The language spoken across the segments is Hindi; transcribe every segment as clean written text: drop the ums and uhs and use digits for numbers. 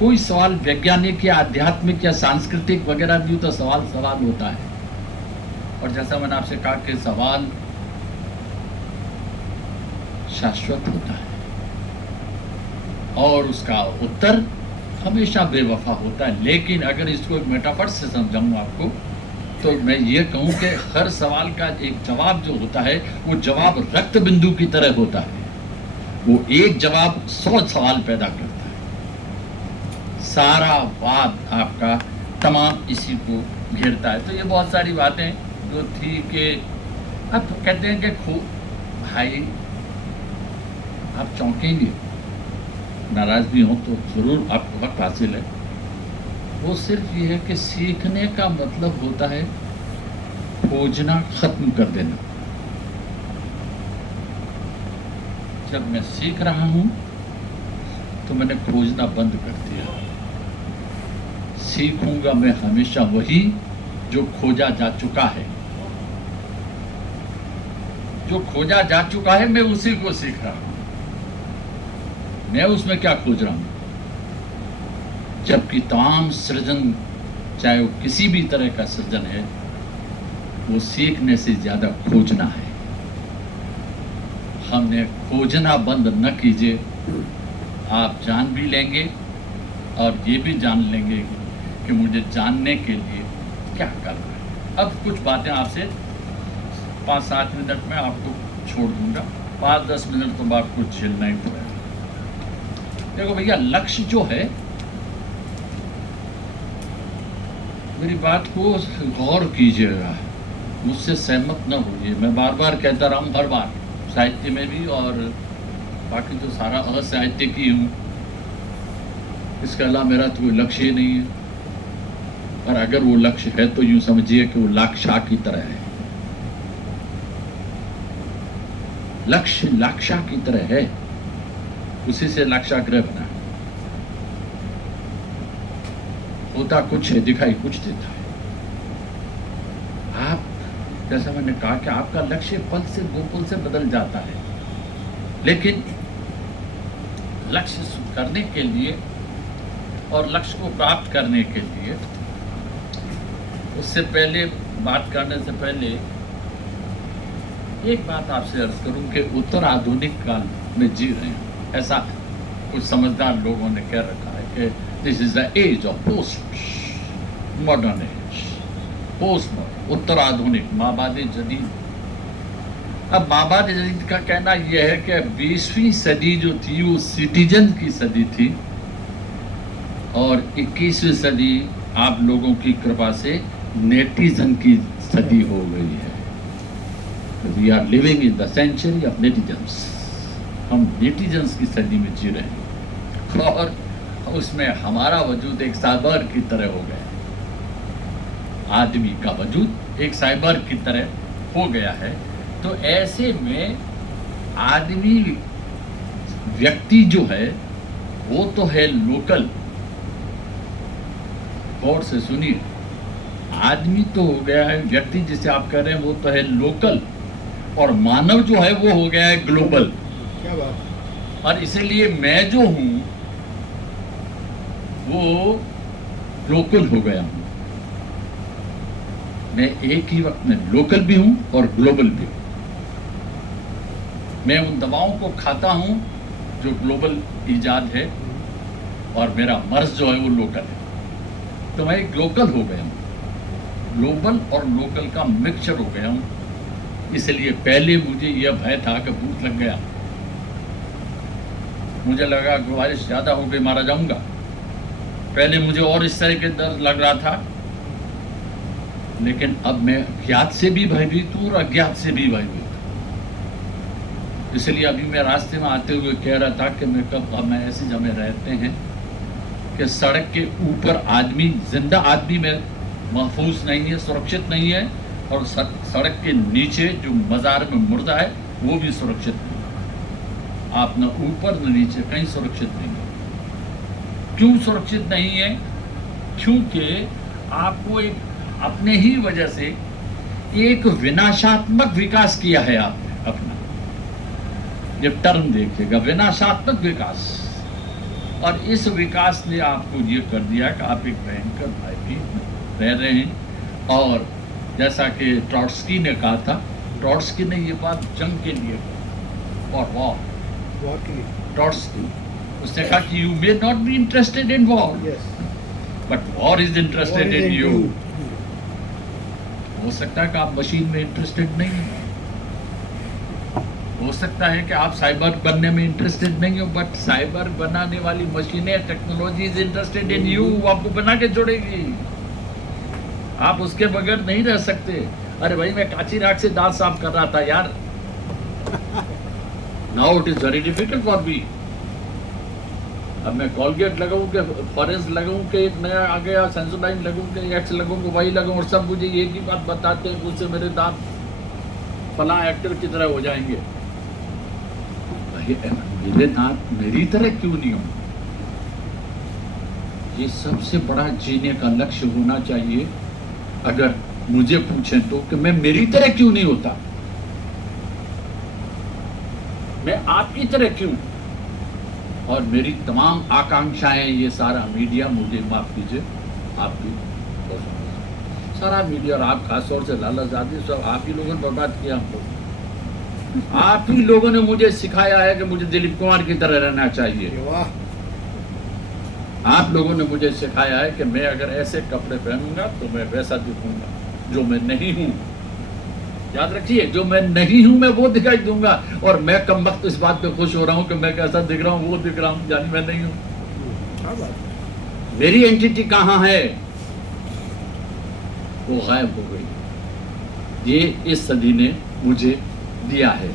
कोई सवाल वैज्ञानिक या आध्यात्मिक या सांस्कृतिक वगैरह भी तो सवाल होता है। और जैसा मैंने आपसे कहा कि सवाल शाश्वत होता है और उसका उत्तर हमेशा बेवफा होता है। लेकिन अगर इसको एक मेटाफर से समझाऊं आपको, तो मैं ये कहूं कि हर सवाल का एक जवाब जो होता है वो जवाब रक्त बिंदु की तरह होता है। वो एक जवाब 100 सवाल पैदा करता है। सारा वाद आपका तमाम इसी को घेरता है। तो ये बहुत सारी बातें जो थी कि अब कहते हैं कि भाई आप चौंकेंगे, नाराज भी हो तो जरूर आपको वक्त हासिल है। वो सिर्फ ये है कि सीखने का मतलब होता है खोजना खत्म कर देना। जब मैं सीख रहा हूं तो मैंने खोजना बंद कर दिया। सीखूंगा मैं हमेशा वही जो खोजा जा चुका है। जो खोजा जा चुका है मैं उसी को सीख रहा हूं। मैं उसमें क्या खोज रहा हूं? जबकि तमाम सृजन, चाहे वो किसी भी तरह का सृजन है, वो सीखने से ज्यादा खोजना है। हमने खोजना बंद न कीजिए, आप जान भी लेंगे और ये भी जान लेंगे कि मुझे जानने के लिए क्या करना है। अब कुछ बातें आपसे 5-7 मिनट में आपको छोड़ दूंगा। 5-10 मिनट तो आपको झेलना ही पड़ेगा। देखो भैया, लक्ष्य जो है, मेरी बात को गौर कीजिएगा, मुझसे सहमत न होइए। मैं बार बार कहता रहा हूँ, हर बार, साहित्य में भी और बाकी जो सारा असाहित्य की हूँ, इसके अलावा मेरा तो कोई लक्ष्य ही नहीं है। और अगर वो लक्ष्य है तो यूं समझिए कि वो लाक्षा की तरह है। लक्ष्य लाक्षा की तरह है, उसी से लाक्षागृह बना। होता कुछ है, दिखाई कुछ देता है। आप, जैसा मैंने कहा कि आपका लक्ष्य पल से गोपल से बदल जाता है, लेकिन लक्ष्य करने के लिए और लक्ष्य को प्राप्त करने के लिए, उससे पहले बात करने से पहले एक बात आपसे अर्ज करूं कि उत्तर आधुनिक काल में जी रहे हैं। ऐसा कुछ समझदार लोगों ने कह रखा है कि this is the age of post modern age, post modern, उत्तर आधुनिक, माबादी जदीद। अब माबादी जदीद का कहना यह है कि 20वीं सदी जो थी वो सिटीजन की सदी थी और 21वीं सदी आप लोगों की कृपा से नेटिजन की सदी हो गई है। We are living in the century of netizens. हम नेटिजन्स की सदी में जी रहे हैं और उसमें हमारा वजूद एक साइबर की तरह हो गया। आदमी का वजूद एक साइबर की तरह हो गया है। तो ऐसे में आदमी, व्यक्ति जो है वो तो है लोकल। गौर से सुनिए, आदमी तो हो गया है, व्यक्ति जिसे आप कह रहे हैं वो तो है लोकल, और मानव जो है वो हो गया है ग्लोबल। क्या बात। और इसीलिए मैं जो हूं वो लोकल हो गया हूं। मैं एक ही वक्त में लोकल भी हूं और ग्लोबल भी हूं। मैं उन दवाओं को खाता हूं जो ग्लोबल इजाद है और मेरा मर्ज जो है वो लोकल है। तो मैं एक लोकल हो गया हूं, ग्लोबल और लोकल का मिक्सचर हो गया हूं। इसलिए पहले मुझे यह भय था कि भूख लग गया, मुझे लगा कि बारिश ज्यादा हो गई, मारा जाऊंगा। पहले मुझे और इस तरह के डर लग रहा था, लेकिन अब मैं ज्ञात से भी भयभीत हूं और अज्ञात से भी भयभीत हूं। इसलिए अभी मैं रास्ते में आते हुए कह रहा था कि मैं ऐसी जगह रहते हैं कि सड़क के ऊपर आदमी, जिंदा आदमी में महफूज नहीं है, सुरक्षित नहीं है, और सड़क के नीचे जो मज़ार में मुर्दा है वो भी सुरक्षित नहीं है। आप न ऊपर न नीचे, कहीं सुरक्षित नहीं है। क्यों सुरक्षित नहीं है? क्योंकि आपको एक अपने ही वजह से एक विनाशात्मक विकास किया है आपने अपना। ये टर्म देखिएगा, विनाशात्मक विकास। और इस विकास ने आपको ये कर दिया कि आप एक भयंकर भयभीत रह रहे हैं। और जैसा कि ट्रॉट्स्की ने कहा था, ट्रॉट्स्की ने ये बात जंग के लिए कही और वॉर के लिए ट्रॉट्स्की, उसने कहा कि you may not be interested in war yes but war is interested in you. हो सकता है कि आप मशीन में इंटरेस्टेड नहीं हैं, हो सकता है कि आप साइबर बनने में इंटरेस्टेड नहीं हो, बट साइबर बनाने वाली मशीनें, technology is interested in you, आपको बना के जोड़ेगी, आप उसके बगैर नहीं रह सकते। अरे भाई मैं काची राख से दांत साफ कर रहा था यार, now it is very difficult for me. अब मैं कॉलगेट लगाऊं के फॉरेंस लगाऊं के एक नया आ गया सेंसोडाइन लगाऊं के एक्स लगाऊं के वाई लगाऊं, और सब मुझे एक ही बात बताते हैं, उससे मेरे दांत फला एक्टर की तरह हो जाएंगे। मेरे दांत मेरी तरह क्यों नहीं हो? ये सबसे बड़ा जीने का लक्ष्य होना चाहिए। अगर मुझे पूछें तो कि मैं मेरी तरह क्यों नहीं होता, मैं आपकी तरह क्यों? और मेरी तमाम आकांक्षाएं, ये सारा मीडिया, मुझे माफ कीजिए, आपकी सारा मीडिया और आप खासतौर से लाला जादी, सब आप ही लोगों ने बर्बाद किया हमको। आप ही लोगों ने मुझे सिखाया है कि मुझे दिलीप कुमार की तरह रहना चाहिए। आप लोगों ने मुझे सिखाया है कि मैं अगर ऐसे कपड़े पहनूंगा तो मैं वैसा दिखूंगा, जो मैं नहीं हूं। याद रखिए, जो मैं नहीं हूं मैं वो दिखाई दूंगा, और मैं कम वक्त इस बात पे खुश हो रहा हूं कि मैं कैसा दिख रहा हूं, वो दिख रहा हूं, यानी मैं नहीं हूं। मेरी एंटिटी कहां है? वो गायब हो गई। ये इस सदी ने मुझे दिया है,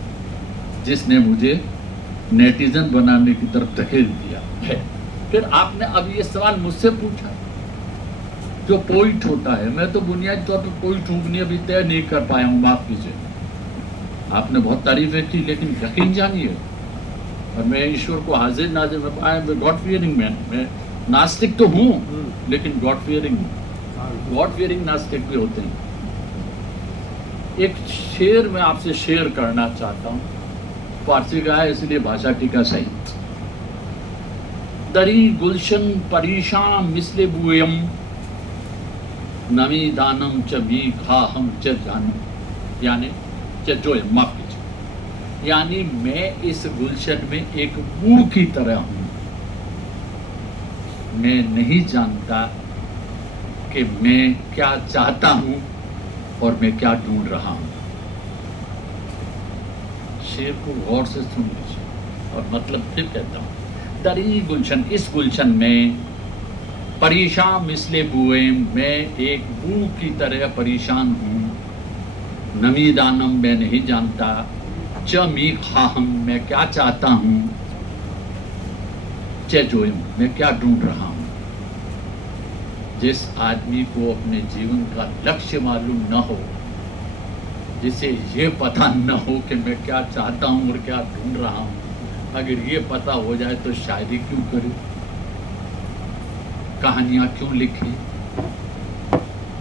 जिसने मुझे नेटिजन बनाने की तरफ धकेल दिया है। फिर आपने अब ये सवाल मुझसे पूछा, जो पोइट होता है, मैं तो बुनियादी तौर पर पोइट हूं, नहीं अभी तय नहीं कर पाया हूं, माफ कीजिए। आपने बहुत तारीफें की, लेकिन यकीन जानिए, और मैं ईश्वर को हाजिर नाजिर में, I am God fearing man. मैं नास्तिक तो हूं, लेकिन गॉड फियरिंग नास्तिक भी होते हैं। एक शेर मैं आपसे शेयर करना चाहता हूं, फारसी का है इसलिए भाषा टीका सही। दरी गुलशन परेशान मिसले बुएम नमी दानम च मी खाहम च जानम, यानी च जोयम, माफ कीजिए, यानी मैं इस गुलशन में एक बू की तरह हूं। मैं नहीं जानता कि मैं क्या चाहता हूं और मैं क्या ढूंढ रहा हूं। शेर को गौर से सुन लीजिए और मतलब फिर कहता हूं। दरी गुलशन, इस गुलशन में परेशान मिसले बुए, मैं एक बू की तरह परेशान हूं। नमी दानम, मैं नहीं जानता। च मी खाहम, मैं क्या चाहता हूं। च जोयम, मैं क्या ढूंढ रहा हूं। जिस आदमी को अपने जीवन का लक्ष्य मालूम न हो, जिसे ये पता न हो कि मैं क्या चाहता हूं और क्या ढूंढ रहा हूं, अगर ये पता हो जाए तो शायरी क्यों करे, कहानियां क्यों लिखे,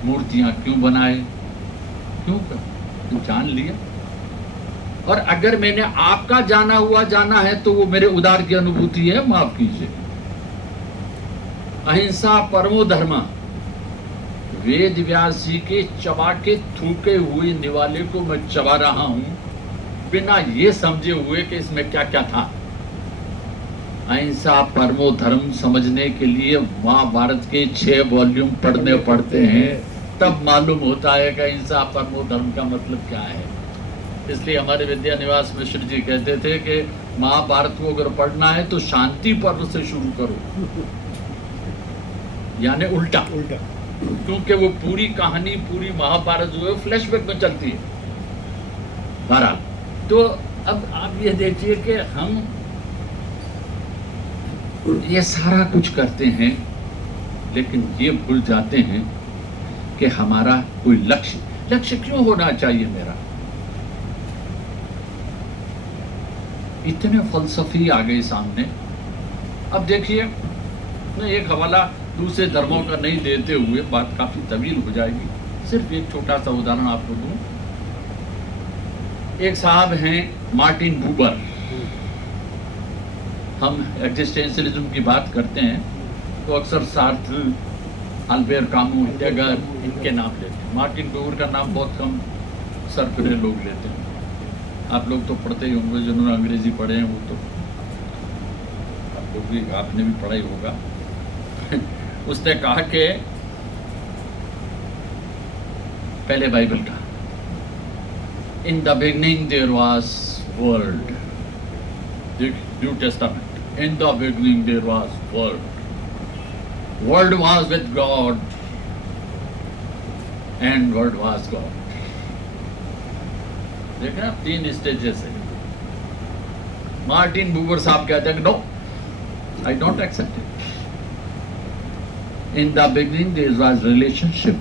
मूर्तियां क्यों बनाए, क्यों कर, क्यों जान लिया। और अगर मैंने आपका जाना हुआ जाना है तो वो मेरे उदार की अनुभूति है, माफ कीजिए। अहिंसा परमो धर्मा, वेद व्यास जी के चबा के थूके हुए निवाले को मैं चबा रहा हूं, बिना ये समझे हुए कि इसमें क्या क्या था। अहिंसा परमो धर्म समझने के लिए महाभारत के 6 वॉल्यूम पढ़ने पड़ते हैं, तब मालूम होता है कि अहिंसा परमो धर्म का मतलब क्या है। इसलिए हमारे विद्यानिवास मिश्र जी कहते थे कि महाभारत को अगर पढ़ना है तो शांति पर्व से शुरू करो, यानी उल्टा, क्योंकि वो पूरी कहानी, पूरी महाभारत जो है फ्लैशबैक में चलती है। बहरहाल, तो अब आप ये देखिए कि हम ये सारा कुछ करते हैं, लेकिन ये भूल जाते हैं कि हमारा कोई लक्ष्य क्यों होना चाहिए मेरा। इतने फलसफी आ गए सामने। अब देखिए, मैं एक हवाला दूसरे धर्मों का नहीं देते हुए, बात काफी तवील हो जाएगी, सिर्फ एक छोटा सा उदाहरण आपको दूं। एक साहब हैं मार्टिन बूबर, हम एग्जिस्टेंशियलिज्म की बात करते हैं तो अक्सर सार्थल, अल्बेर कामू, हेडेगर इनके नाम लेते हैं। मार्टिन बुबर का नाम बहुत कम सरकरे लोग लेते हैं। आप लोग तो पढ़ते ही होंगे, जिन्होंने अंग्रेजी पढ़े हैं वो तो आप लोग भी, आपने भी पढ़ा ही होगा। उसने कहा कि पहले बाइबल का, in the beginning there was world, new testament, in the beginning there was world was with God and word was God. देखा 3 स्टेजेस है। मार्टिन बुबर साहब कहते हैं no, I don't accept it. In the beginning there was relationship.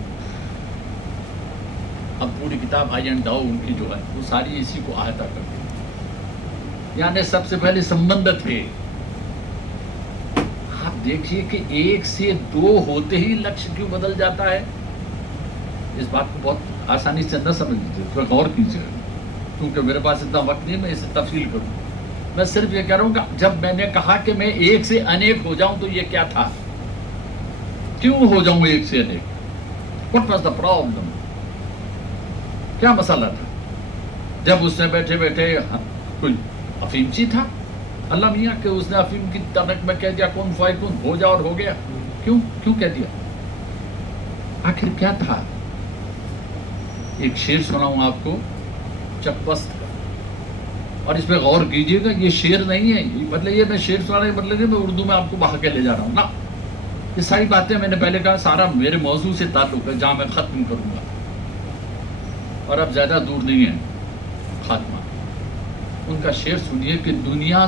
अब पूरी किताब आई एंड डाउ उनकी जो है वो सारी इसी को अहाता करती है, यानी सबसे पहले संबंध थे। आप देखिए कि 1 से 2 होते ही लक्ष्य क्यों बदल जाता है। इस बात को बहुत आसानी से न समझ लीजिए, थोड़ा गौर कीजिए, क्योंकि मेरे पास इतना वक्त नहीं मैं इसे तफसील करूं। मैं सिर्फ ये कह रहा हूं कि जब मैंने कहा कि मैं 1 से अनेक हो जाऊं तो ये क्या था, क्यों हो जाऊं 1 से अनेक, व्हाट वाज द प्रॉब्लम, क्या मसला था। जब उसने बैठे बैठे कोई अफीमची था, अल्लाह मियाँ के उसने अफीम की तनक में कह दिया कौन फायकुन हो जा और हो गया। क्यों कह दिया, आखिर क्या था। एक शेर सुनाऊं आपको चकबस्त का, और इस पे गौर कीजिएगा, ये शेर नहीं है, मतलब ये मैं शेर सुनाने का मतलब नहीं मैं उर्दू में आपको बहा के ले जा रहा हूँ ना। ये सारी बातें मैंने पहले कहा सारा मेरे मौजू से ताल्लुक है, जहाँ मैं खत्म करूंगा, और अब ज्यादा दूर नहीं है खात्मा। उनका शेर सुनिए कि दुनिया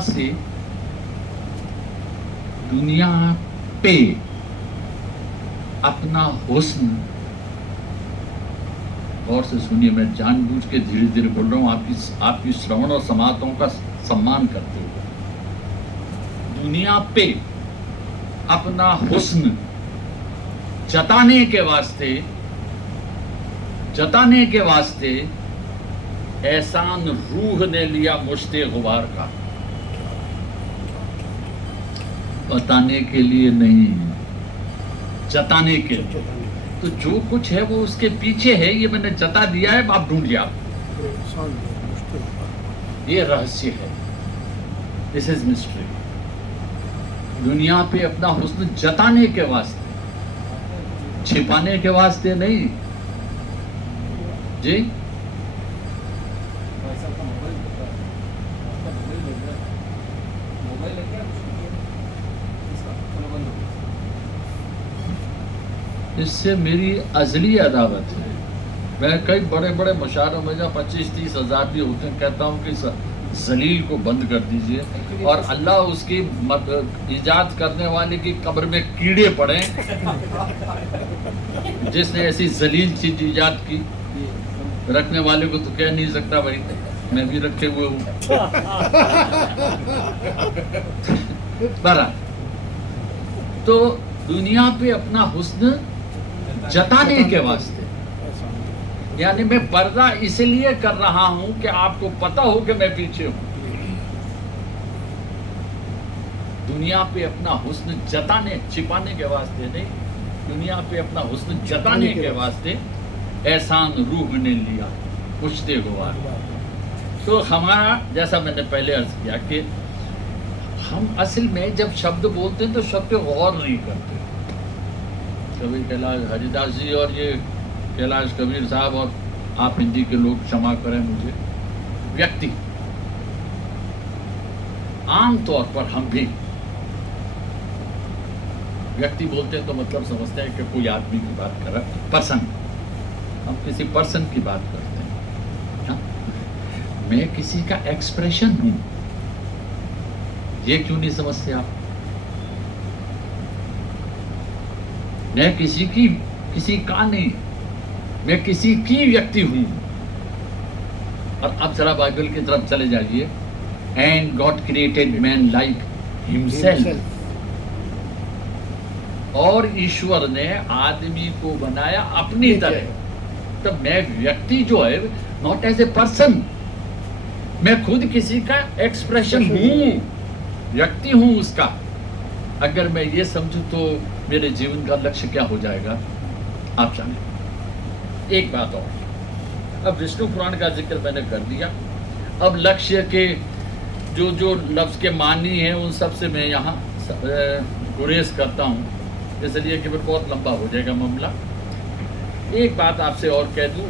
पे अपना हुस्न, गौर से सुनिए, मैं जानबूझ के धीरे धीरे बोल रहा हूँ आपकी श्रवण और समातों का सम्मान करते हुए। दुनिया पे अपना हुस्न जताने के वास्ते एहसान रूह ने लिया मुश्ते गुबार का। बताने के लिए नहीं, जताने के लिए। तो जो कुछ है वो उसके पीछे है, ये मैंने जता दिया है, आप ढूंढिए आप। ये रहस्य है, दिस इज मिस्ट्री। दुनिया पे अपना हुस्न जताने के वास्ते, छिपाने के वास्ते नहीं जी। इससे मेरी अजली अदावत है। मैं कई बड़े बड़े मुशायरों में जब 25-30 हज़ार भी होते हैं कहता हूँ कि जलील को बंद कर दीजिए और अल्लाह उसकी इजाद करने वाले की कब्र में कीड़े पड़े जिसने ऐसी जलील चीज इजाद की। रखने वाले को तो कह नहीं सकता भाई, मैं भी रखे हुए हूँ। तो दुनिया पे अपना हुस्न जताने के वास्ते, यानी मैं पर्दा इसलिए कर रहा हूं कि आपको पता हो कि मैं पीछे हूं। दुनिया पे अपना हुस्न जताने, छिपाने के वास्ते नहीं, दुनिया पे अपना हुस्न जताने के वास्ते एहसान रूह ने लिया पुछते हुआ। तो हमारा, जैसा मैंने पहले अर्ज किया कि हम असल में जब शब्द बोलते हैं तो शब्द पे गौर नहीं करते। कभी कैलाश हरिदास जी और ये कैलाश कबीर साहब और आप हिंदी के लोग क्षमा करें मुझे, व्यक्ति आम तौर पर हम भी व्यक्ति बोलते हैं तो मतलब समझते हैं कि कोई आदमी की बात कर रहा है, पर्सन, हम किसी पर्सन की बात करते हैं। हाँ? मैं किसी का एक्सप्रेशन हूं, ये क्यों नहीं समझते आप? मैं किसी का नहीं, मैं किसी की व्यक्ति हूं। और अब जरा बाइबल की तरफ चले जाइए। And God created man like himself, और ईश्वर ने आदमी को बनाया अपनी तरह। तो मैं व्यक्ति जो है, नॉट एज ए पर्सन, मैं खुद किसी का एक्सप्रेशन हूं। व्यक्ति हूं उसका, अगर मैं ये समझूं तो मेरे जीवन का लक्ष्य क्या हो जाएगा आप जाने। एक बात और, अब विष्णु पुराण का जिक्र मैंने कर दिया। अब लक्ष्य के जो जो लफ्ज़ के मानी हैं उन सब से मैं यहाँ गुरेज करता हूँ, इसलिए कि फिर बहुत लंबा हो जाएगा मामला। एक बात आपसे और कह दूँ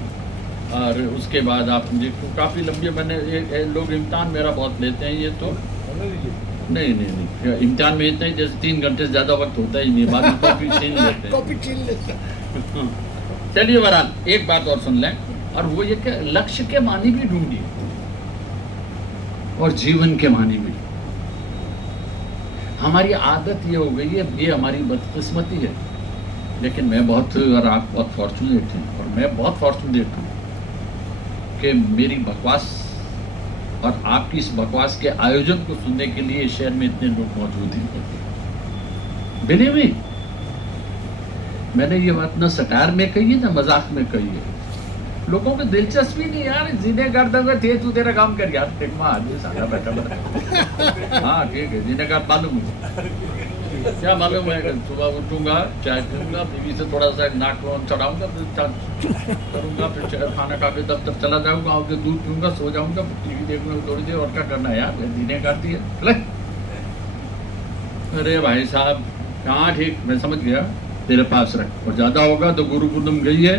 और उसके बाद आप मुझे काफ़ी लंबी, मैंने ये लोग इम्तिहान मेरा बहुत लेते हैं, ये तो नहीं इम्तिहान में इतना ही, जैसे 3 घंटे से ज़्यादा वक्त होता ही नहीं, बाद में कॉपी छीन लेते हैं। कॉपी छीन लेते हैं। चलिए बहरहाल एक बात और सुन लें, और वो ये कि लक्ष्य के मानी भी ढूंढिए और जीवन के मानी भी। हमारी आदत ये हो गई है, ये हमारी बदकिस्मती है, लेकिन मैं बहुत, और आप बहुत फॉर्चुनेट हैं और मैं बहुत फॉर्चुनेट हूँ कि मेरी बकवास और आपकी इस बकवास के आयोजन को सुनने के लिए शहर में इतने लोग मौजूद हैं। बिलीव मी, मैंने ये बात ना सटार में कही है ना मजाक में कही है। लोगों को दिलचस्पी नहीं यार, जीने कर हुए थे, तू तेरा काम कर यार, देख मां आदमी साला बैठा बता। हाँ ठीक है, जीने का मालूम है, क्या मालूम है, सुबह उठूंगा, चाय पीऊंगा, बीवी से थोड़ा सा नाक चढ़ाऊंगा, फिर करूंगा, फिर खाना खा के दफ्तर चला जाऊंगा, आके दूध पीऊंगा, सो जाऊंगा, टीवी देखूंगा थोड़ी देर, और क्या करना है यार, जीने काटती है। अरे भाई साहब, कहाँ ठीक, मैं समझ गया, तेरे पास रख, और ज्यादा होगा तो गुरु पूर्णिमा गई है,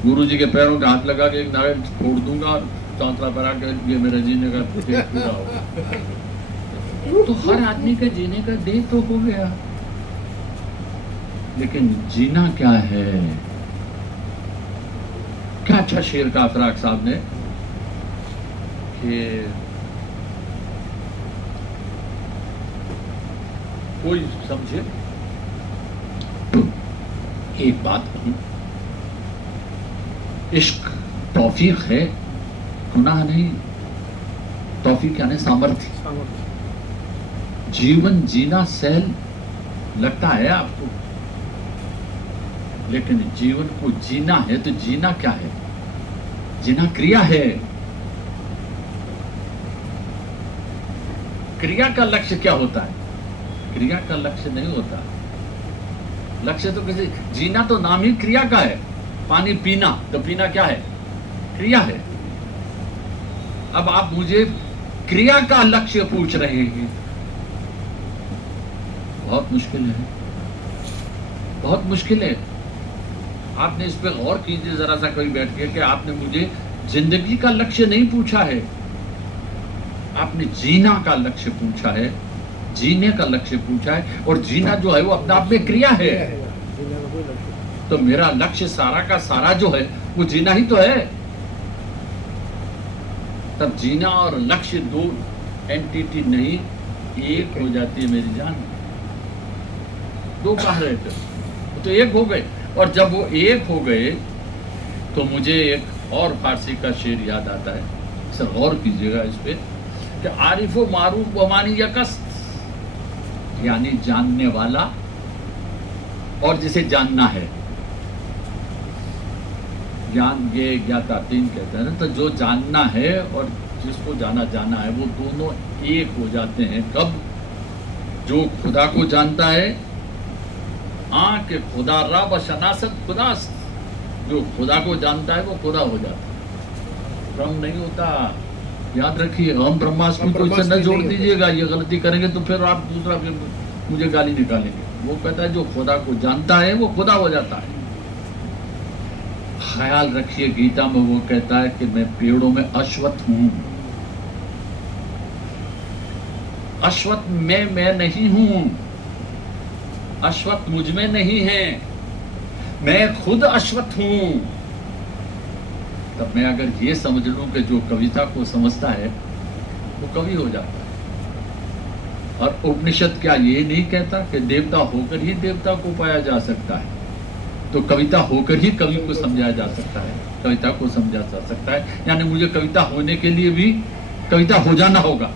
गुरु जी के पैरों के हाथ लगा के एक नारियल फोड़ दूंगा और सांतरा पर आकर ये मेरा जीने का देह पूरा होगा। तो हर आदमी के जीने का देह तो हो गया, लेकिन जीना क्या है? क्या अच्छा शेर का फराक साहब ने कि कोई समझे तो एक बात कहूं, इश्क तौफीक है, गुनाह नहीं। तौफीक यानी सामर्थ्य। जीवन जीना सहल लगता है आपको, लेकिन जीवन को जीना है तो जीना क्या है? जीना क्रिया है। क्रिया का लक्ष्य क्या होता है? क्रिया का लक्ष्य नहीं होता। लक्ष्य तो किसी, जीना तो नाम ही क्रिया का है। पानी पीना, तो पीना क्या है? क्रिया है। अब आप मुझे क्रिया का लक्ष्य पूछ रहे हैं, बहुत मुश्किल है, बहुत मुश्किल है। आपने इस पे गौर कीजिए जरा सा कभी बैठ के कि आपने मुझे जिंदगी का लक्ष्य नहीं पूछा है, आपने जीना का लक्ष्य पूछा है, जीने का लक्ष्य पूछा है, और जीना जो है वो अपने आप में क्रिया है। तो मेरा लक्ष्य सारा का सारा जो है वो जीना ही तो है। तब जीना और लक्ष्य दो एंटिटी नहीं, एक हो जाती है मेरी जान। दो कहाँ रहे थे, वो तो एक हो गए। और जब वो एक हो गए तो मुझे एक और फारसी का शेर याद आता है, इसे गौर कीजिएगा इस पे, कि आरिफो मारूफ बमानी यकस्त, यानी जानने वाला और जिसे जानना है। ज्ञान ये ज्ञाता तीन कहते हैं ना, तो जो जानना है और जिसको जाना है वो दोनों एक हो जाते हैं। कब? जो खुदा को जानता है, आँख खुदा रब शनासत खुदास्त, जो खुदा को जानता है वो खुदा हो जाता है, ब्रह्म नहीं होता। याद रखिए, हम ब्रह्मास्मि को इससे न जोड़ दीजिएगा, ये गलती करेंगे तो फिर आप दूसरा फिर मुझे गाली निकालेंगे। वो कहता है जो खुदा को जानता है वो खुदा हो जाता है। ख्याल रखिए, गीता में वो कहता है कि मैं पेड़ों में अश्वत्थ हूं। अश्वत्थ मैं नहीं हूं, अश्वत्थ मुझ में नहीं है, मैं खुद अश्वत्थ हूं। तब मैं अगर ये समझ लूं कि जो कविता को समझता है वो कवि हो जाता है। और उपनिषद क्या ये नहीं कहता कि देवता होकर ही देवता को पाया जा सकता है? तो कविता होकर ही कवि को समझाया जा सकता है, कविता को समझा जा सकता है। यानी मुझे कविता होने के लिए भी कविता हो जाना होगा।